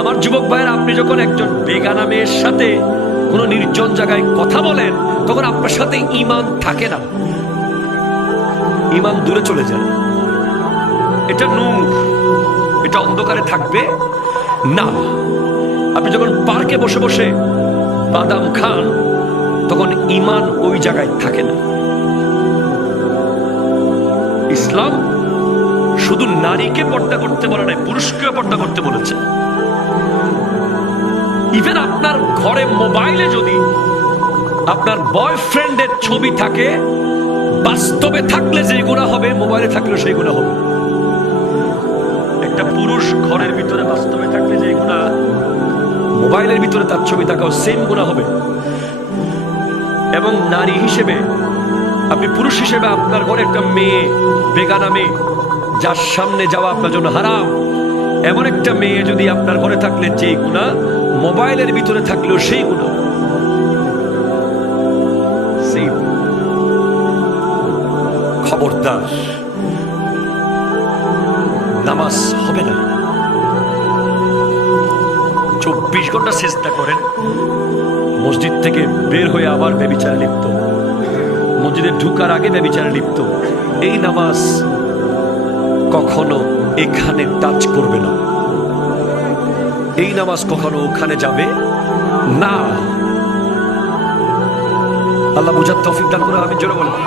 আমার যুবক ভাইয়ের, আপনি যখন একজন বেগানা মেয়ের সাথে কোনো নির্জন জায়গায় কথা বলেন, তখন আপনার সাথে ঈমান থাকে না, ঈমান দূরে চলে যায়। এটা নূর, এটা অন্ধকারে থাকবে না। আপনি যখন পার্কে বসে বসে বাদাম খান, তখন ঈমান ওই জায়গায় থাকে না। ইসলাম শুধু নারীকে পর্দা করতে বলে নাই, পুরুষকেও পর্দা করতে বলেছে। ইভেন আপনার ঘরে মোবাইলে যদি আপনার বয়ফ্রেন্ডের ছবি থাকে, বাস্তবে থাকলে যে গুনাহ হবে, মোবাইলে থাকলেও সেই গুনাহ হবে। একটা পুরুষ ঘরের ভিতরে বাস্তবে থাকলে যে গুনাহ, মোবাইলের ভিতরে তার ছবি থাকাও সেম গুনাহ হবে। এবং নারী হিসেবে, আপনি পুরুষ হিসেবে আপনার ঘরে একটা মেয়ে, বেগানা মেয়ে, যার সামনে যাওয়া আপনার জন্য হারাম, এমন একটা মেয়ে যদি আপনার ঘরে থাকলে যে গুনাহ, মোবাইলের ভিতরে থাকলেও সেই গুনাহ। খবরদার, নামাজ হবে না। 24 ঘন্টা চেষ্টা করেন, মসজিদ থেকে বের হয়ে আবার ব্যভিচারে লিপ্ত, মসজিদে ঢুকার আগে ব্যভিচারে লিপ্ত, এই নামাজ কখনো এখানে টাচ করবে না, এই নামাজ কখনো ওখানে যাবে না। আল্লাহ বুঝার তৌফিক দান করে, আমি জোরে বলবো।